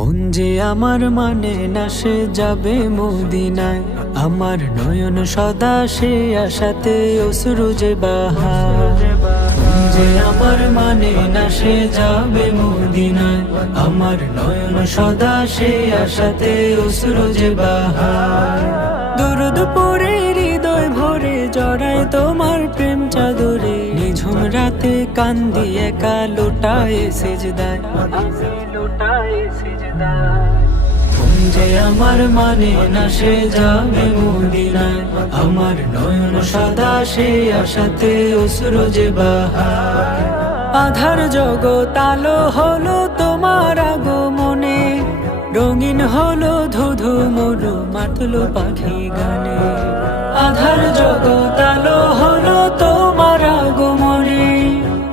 মন যে আমার মানে না সে যাবে মদিনায়, আমার নয়ন সদা সে আশাতে অশ্রু যে বাহার। মন যে আমার মানে না সে যাবে মদিনায়, আমার নয়ন সদা সে আশাতে অশ্রু যে বাহার। দরুদ পড়ে হৃদয় ভরে জড়ায় তোমার প্রেম চাদরে, নিঝুম রাতে কান্দি একা লোটায় সেজদায়, মন যে আমার মানে না সে যাবে মদিনায়, আমার নয়ন সদা সে আশাতে অশ্রু যে বাহার। আধার জগৎ আলো হলো তোমার আগমনে, রঙিন হলো ধুধু মরু মাতলো পাখি গানে। আধার জগৎ আলো হলো তোমার আগমনে,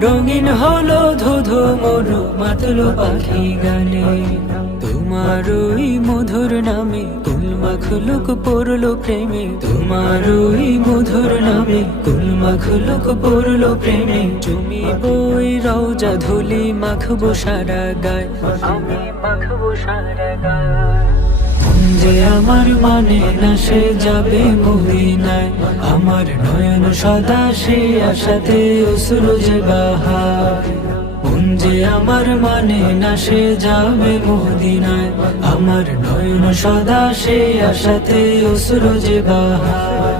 রঙিন হলো ধুধু মরু মাতলো পাখি গানে। তোমার ওই মধুর নামে কুল মাখলুক পড়লো প্রেমে, তোমার ওই মধুর নামে কুল মাখলুক পড়লো প্রেমে। তুমি বই রওজা ধুলি মাখবো সারা গায়, আমি মাখবো সারা গায়। মন যে আমার মানে না সে যাবে মদিনায়, আমার নয়ন সদা সে আশাতে অশ্রু যে বাহার। মন যে আমার মানে না সে যাবে মদিনায়, আমার নয়ন সদা সে আশাতে অশ্রু যে বাহার।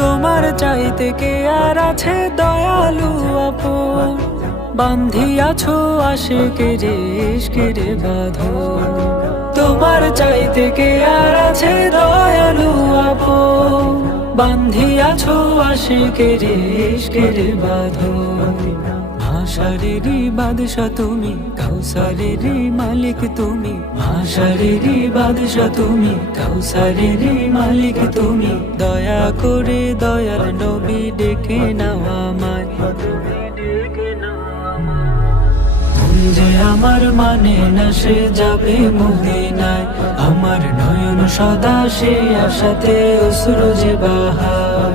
তোমার চাইতে কে আর আছে দয়ালু আপন, বান্ধিয়াছো আশিকের ইশকের বাঁধন। তোমার চাইতে কে আর আছে দয়ালু আপন, বান্ধিয়াছো আশিকের ইশকের বাঁধন। মাশারেরি বাদশা তুমি, কাউসারেরি মালিক তুমি, মাশারেরি বাদশা তুমি, কাউসারেরি মালিক তুমি। দয়া করে দয়াল নবী ডেকে নাও আমায়, মন যে আমার মানে না সে যাবে মদিনায়, আমার নয়ন সদা সে আশাতে অশ্রু যে বাহার।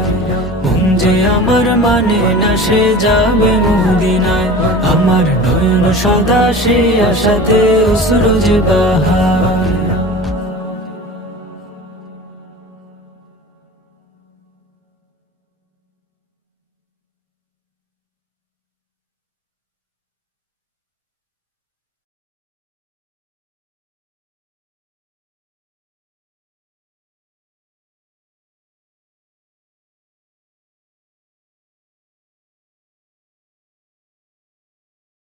মন যে আমার মানে না সে যাবে মদিনায়, আমার নয়ন সদা সে আশাতে অশ্রু যে বাহার।